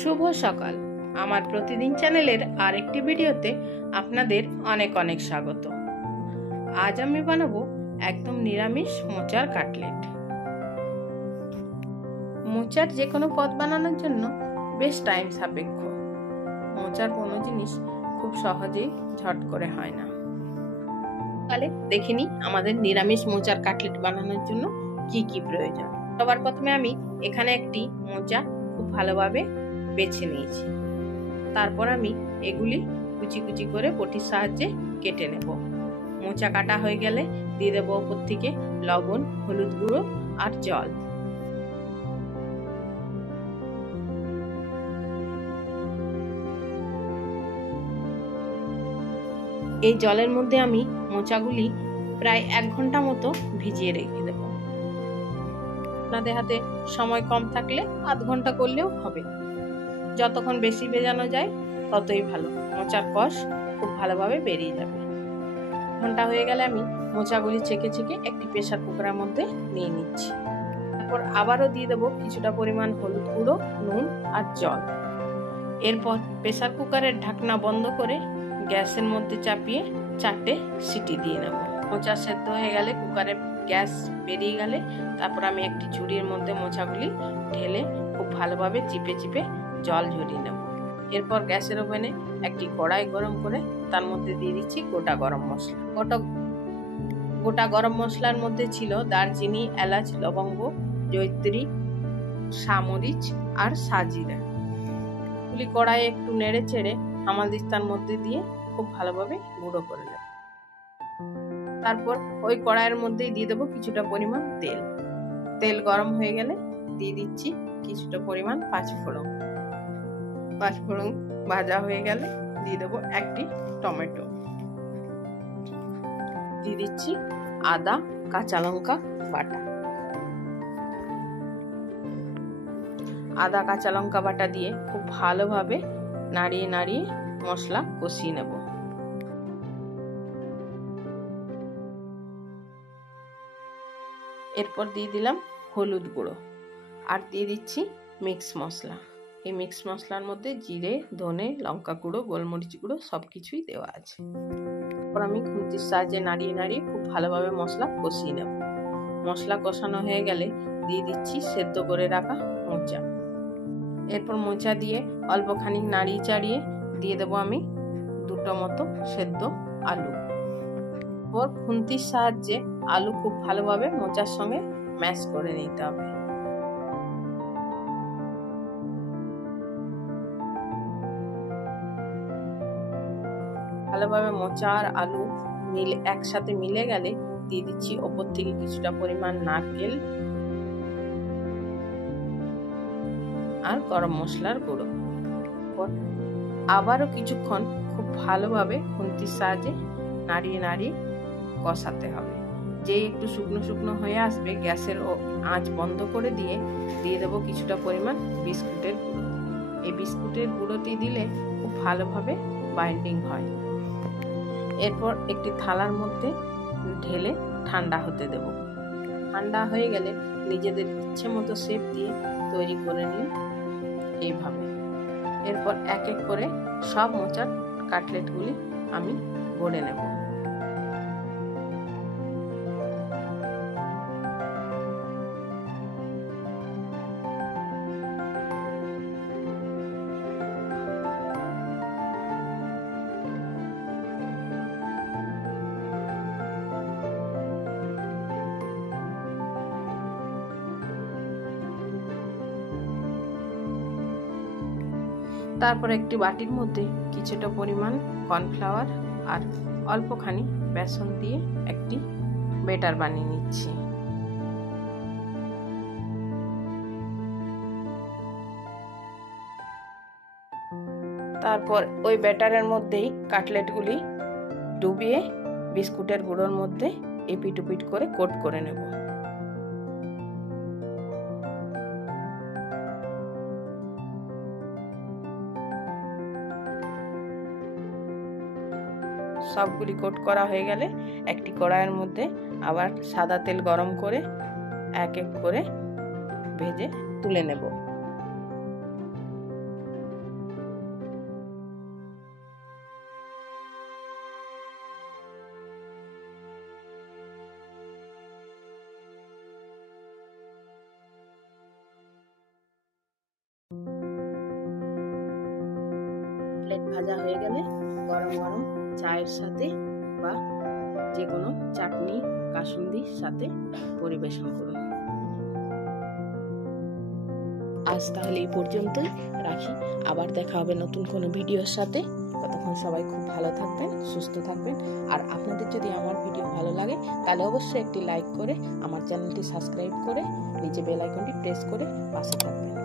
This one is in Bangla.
শুভ সকাল। আমার প্রতিদিন চ্যানেলের আরেকটি ভিডিওতে আপনাদের অনেক অনেক স্বাগত। আজ আমি বানাবো একদম নিরামিষ মোচার কাটলেট। মোচার যে কোনো পদ বানানোর জন্য বেশ টাইম সাপেক্ষ। মোচার কোনো জিনিস খুব সহজেই ঝট করে হয় না। তাহলে দেখিনি আমাদের নিরামিষ মোচার কাটলেট বানানোর জন্য কি কি প্রয়োজন। সবার প্রথমে আমি এখানে একটি মোচা খুব ভালোভাবে বেছে নিয়েছি। তারপর আমি এগুলি কুচি কুচি করে বটির সাহায্যে কেটে নেব। মোচা কাটা হয়ে গেলে দিয়ে দেবো উপর থেকে লবণ, হলুদ গুঁড়ো আর জল। এই জলের মধ্যে আমি মোচাগুলি প্রায় 1 ঘন্টা মতো ভিজিয়ে রেখে দেব। আপনাদের হাতে সময় কম থাকলে আধ ঘন্টা করলেও হবে। যতক্ষণ বেশি ভেজানো যায় ততই ভালো, মোচার কষ খুব ভালোভাবে বেরিয়ে যাবে। ঘন্টা হয়ে গেলে আমি মোচাগুলি ছেঁকে ছেঁকে একটি প্রেসার কুকারের মধ্যে নিয়ে নিচ্ছি। তারপর আবারও দিয়ে দেবো কিছুটা পরিমাণ হলুদ গুঁড়ো, নুন আর জল। এরপর প্রেসার কুকারের ঢাকনা বন্ধ করে গ্যাসের মধ্যে চাপিয়ে 4টে সিটি দিয়ে নেব। মোচা সেদ্ধ হয়ে গেলে, কুকারের গ্যাস বেরিয়ে গেলে, তারপর আমি একটি ঝুড়ির মধ্যে মোচাগুলি ঢেলে খুব ভালোভাবে চিপে চিপে জল ঝরিয়ে নেব। এরপর গ্যাসের ওভেনে একটি কড়াই গরম করে তার মধ্যে দিয়ে দিচ্ছি গোটা গরম মশলা। গোটা গরম মশলার মধ্যে ছিল দারচিনি, এলাচ, লবঙ্গ, জয়িত্রী, সামরিচ আর সাজিরা। এগুলি কড়াইয়ে একটু নেড়ে চেড়ে হামালদিস্তার মধ্যে দিয়ে খুব ভালোভাবে গুঁড়ো করে নেব। তারপর ওই কড়াইয়ের মধ্যেই দিয়ে দেবো কিছুটা পরিমাণ তেল। তেল গরম হয়ে গেলে দিয়ে দিচ্ছি কিছুটা পরিমাণ পাঁচফোড়ন। পাঁচফোড়ন ভাজা হয়ে গেলে দিয়ে দেবো একটি টমেটো। দিয়ে দিচ্ছি আদা, কাঁচা লঙ্কা বাটা। আদা কাঁচা লঙ্কা বাটা দিয়ে খুব ভালোভাবে নাড়িয়ে নাড়িয়ে মশলা কষিয়ে নেব। এরপর দিয়ে দিলাম হলুদ গুঁড়ো আর দিয়ে দিচ্ছি মিক্স মশলা। এই মিক্স মশলার মধ্যে জিরে, ধনে, লঙ্কা গুঁড়ো, গোলমরিচ গুঁড়ো সব কিছুই দেওয়া আছে। এরপর আমি খুন্তির সাহায্যে নাড়িয়ে নাড়িয়ে খুব ভালোভাবে মশলা কষিয়ে নেব। মশলা কষানো হয়ে গেলে দিয়ে দিচ্ছি সেদ্ধ করে রাখা মোচা। এরপর মোচা দিয়ে অল্প খানিক নাড়িয়ে চাড়িয়ে দিয়ে দেবো আমি 2টো মতো সেদ্ধ আলু। এরপর খুন্তির সাহায্যে আলু খুব ভালোভাবে মোচার সঙ্গে ম্যাশ করে নিতে হবে। ভালোভাবে মোচা আর আলু একসাথে মিলে গেলে দিয়ে দিচ্ছি ওপর থেকে কিছুটা পরিমাণ নারকেল আর গরম মশলার গুঁড়ো। আবারও কিছুক্ষণ খুব ভালোভাবে খুন্তির সাহায্যে নাড়িয়ে নাড়িয়ে কষাতে হবে। যেই একটু শুকনো শুকনো হয়ে আসবে গ্যাসের আঁচ বন্ধ করে দিয়ে দেবো কিছুটা পরিমাণ বিস্কুটের গুঁড়ো। এই বিস্কুটের গুঁড়োটি দিলে খুব ভালোভাবে বাইন্ডিং হয়। এরপর একটি থালার মধ্যে ঢেলে ঠান্ডা হতে দেব। ঠান্ডা হয়ে গেলে নিজেদের ইচ্ছে মতো শেপ দিয়ে তৈরি করে নিন এইভাবে। এরপর এক এক করে সব মোচার কাটলেটগুলি আমি গড়ে নেব। তারপর একটি বাটির মধ্যে কিছুটা পরিমাণ কর্নফ্লাওয়ার আর অল্পখানি বেসন দিয়ে একটি ব্যাটার বানিয়ে নিচ্ছি। তারপর ওই ব্যাটারের মধ্যেই কাটলেটগুলি ডুবিয়ে বিস্কুটের গুঁড়োর মধ্যে এপিট ওপিট করে কোট করে নেব। সবগুলি কোট করা হয়ে গেলে একটি কড়াইয়ের মধ্যে আবার সাদা তেল গরম করে এক এক করে ভেজে তুলে নেব। প্লেট ভাজা হয়ে গেলে গরম গরম চায়ের সাথে বা যে কোনো চাটনি কাসুন্দির সাথে পরিবেশন করুন। আজ তাহলে এই পর্যন্তই রাখি, আবার দেখা হবে নতুন কোনো ভিডিওর সাথে। ততক্ষণ সবাই খুব ভালো থাকবেন, সুস্থ থাকবেন। আর আপনাদের যদি আমার ভিডিও ভালো লাগে তাহলে অবশ্যই একটি লাইক করে আমার চ্যানেলটি সাবস্ক্রাইব করে নিচে বেল আইকনটি প্রেস করে পাশে থাকবেন।